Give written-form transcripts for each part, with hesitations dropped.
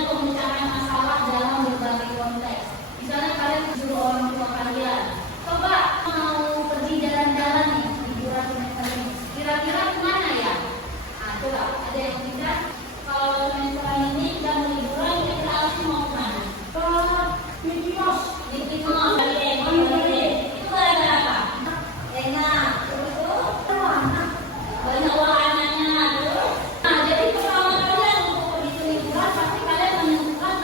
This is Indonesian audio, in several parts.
dengan pemecahan masalah dalam berbagai konteks. Misalnya kalian suruh orang tua kalian, coba mau pergi jalan-jalan nih liburan semester ini, kira-kira kemana ya? Nah, coba ada yang bisa. Kalau semester ini kita mau liburan, kira-kira Alfi mau kemana? Ke Mickey Mouse. Mickey Mouse, itu gara-gara apa? Enak, terus banyak wahananya. Terus, nah jadi pertama kalian untuk pergi liburan pasti kalian menentukan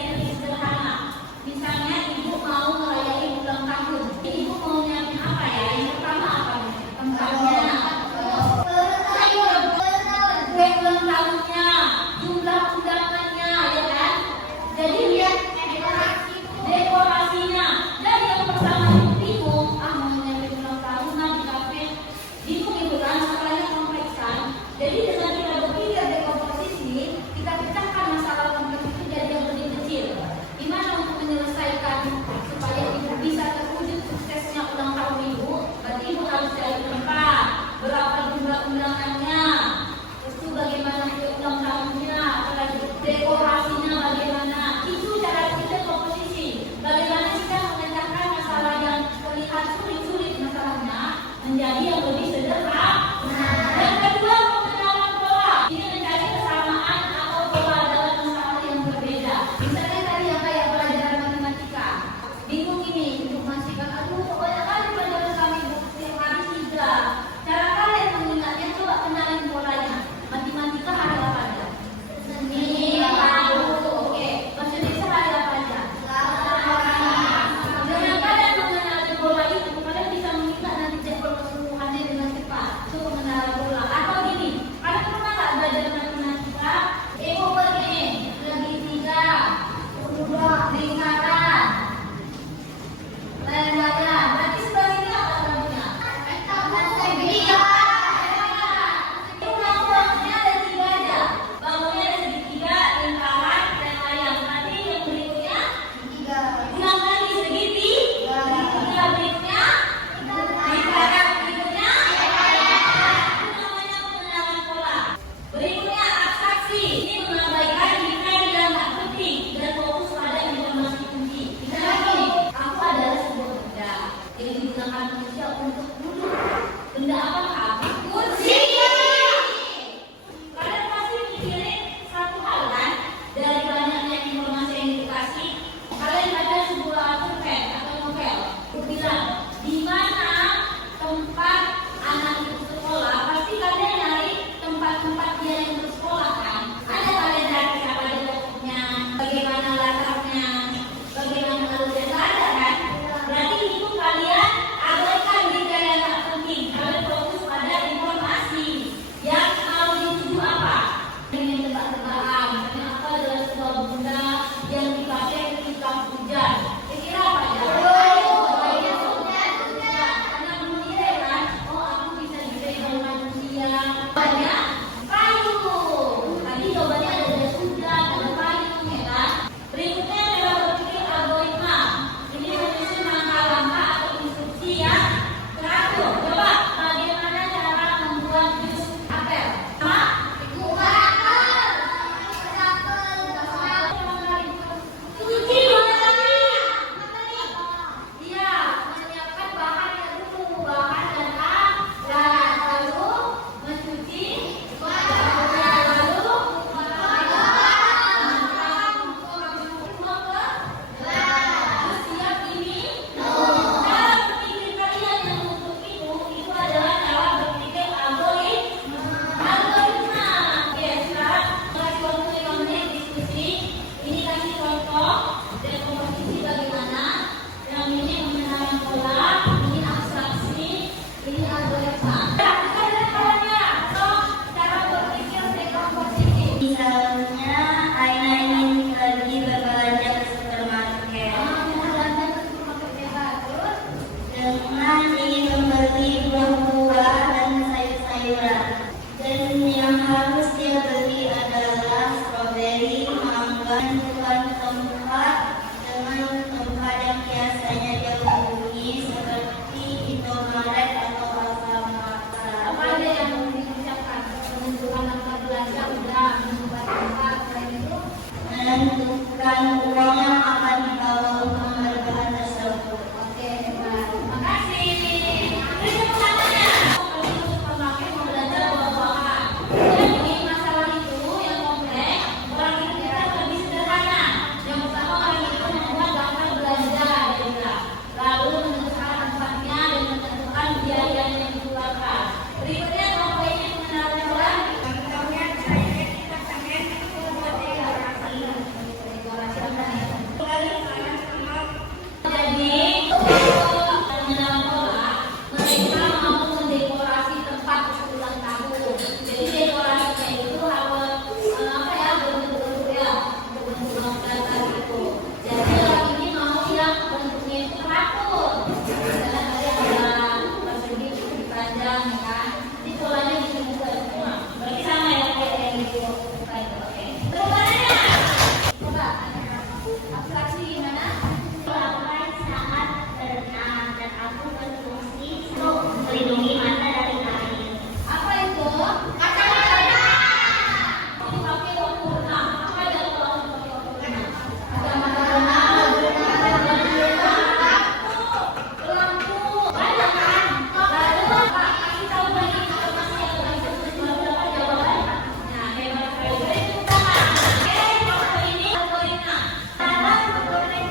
menjadi lebih sederhana. Misalnya ibu mau merayakan ulang tahun, ibu mau nyiapin apa ya? Yang pertama apa nih? Tempatnya, kue ulang tahunnya, jumlah undangannya, ya kan? Jadi lihat dekorasinya. Dan yang pertama ibu bingung, mau nyiapin ulang tahun di kafe, bingung itu kan, masalahnya kompleks kan. Jadi dengan kita berpikir dekomposisi, kita pecahkan masalah kompleks itu jadi yang lebih kecil. Gimana untuk menyelesaikan supaya ibu bisa terwujud suksesnya ulang tahun ibu? Berarti ibu harus cari tempat, berapa jumlah undangannya, terus bagaimana ulang tahunnya, apalagi dekorasinya bagaimana. Itu cara kita komposisi. Bagaimana kita memecahkan masalah yang terlihat sulit-sulit masalahnya menjadi yang lebih sederhana. Yang kedua, pengenalan pola. Ini mencari kesamaan atau pola dalam masalah yang berbeda. Misalnya tadi yang kayak pelajaran matematika. Bingung ini untuk memastikan, aduh banyak kali pelajaran kami setiap hari 3. Cara kalian mengingatnya, coba kenalin polanya. Matematika hari apa aja? Senin, Rabu, oke. Bahasa Indonesia hari apa aja? Dengan kalian mengenali pola itu, kalian bisa mengingat nanti jadwal keseluruhannya dengan cepat. Itu pengenalan pola. Atau gini, kalian pernah nggak belajar matematika? Ibu begini, lagi 3, lingkaran, lembaga. Berarti sebelah sini apa namanya? Segitiga. Bangunnya ada 3 aja. Bangunnya ada segitiga, lingkaran, dan layang. Nanti yang berikutnya ulang lagi segitiga berikutnya, lingkaran berikutnya. Itu namanya pengenalan pola. Berikutnya abstraksi. Ini mengabaikan detail yang nggak penting dan fokus pada informasi kunci. Misalnya gini, aku adalah sebuah benda yang digunakan manusia untuk duduk. Benda apa kak? Kursi. Kalian pasti mikirin satu hal kan? Dari banyaknya informasi yang dikasih, kalian baca sebuah cerpen atau novel. Aku bilang, di mana tempat anak itu sekolah? Pasti kalian nyari tempat-tempat dia yang bersekolah kan? Ada kalian cari siapa aja tokohnya, bagaimana latarnya, bagaimana alurnya, nggak ada kan? Berarti itu kalian abaikan detail yang tak penting. Kalian fokus pada informasi yang mau dituju apa. Dengan tebak-tebakan, misalnya apa adalah sebuah benda yang dipakai ketika hujan. Kira-kira apa ya? abstraksi gimana? Lakukan saat berenang dan aku berfungsi untuk melindungi mata dari air. Apa itu? Kacamata. Dipakai waktu renang. Apa aja tuh kalau dipakai waktu renang? Kacamata renang, lampu, banyak kan? Lalu Kak, kasih tahu lagi informasi yang bisa berapa jawaban? Nah, hebat sekali. Jadi kita Kak. Oke, waktu ini fotoin Kak. Dalam berkoordinasi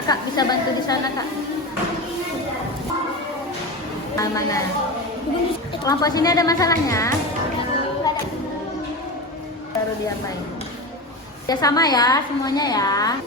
Kakak bisa bantu di sana, Kak. Mana? Kelompok sini ada masalahnya? Baru diapain? Ya sama ya, semuanya ya.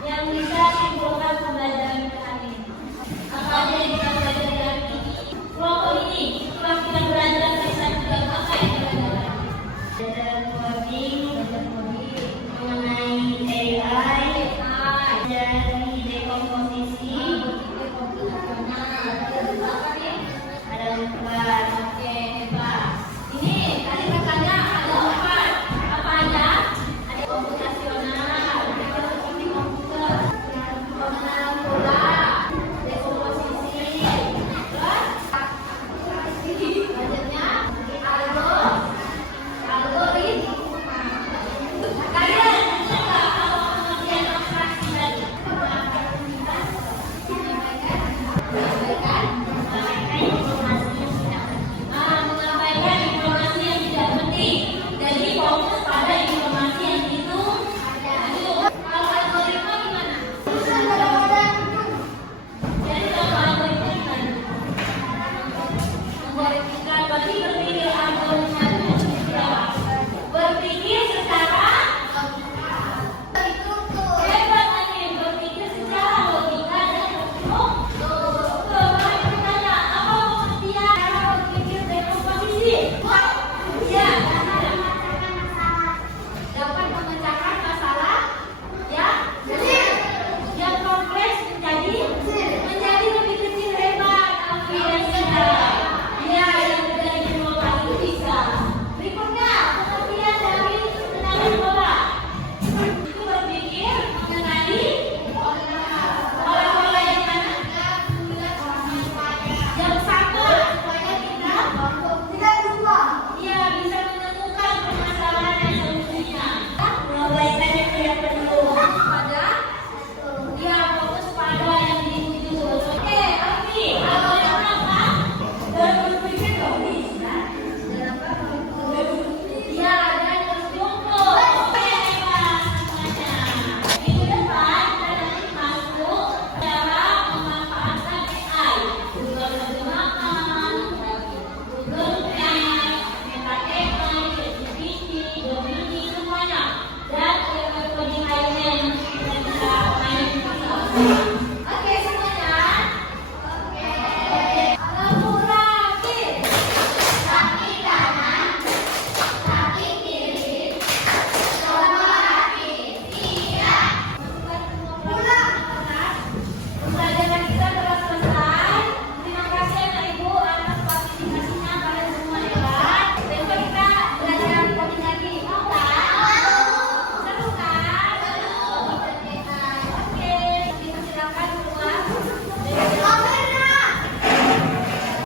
Yang bisa simpulkan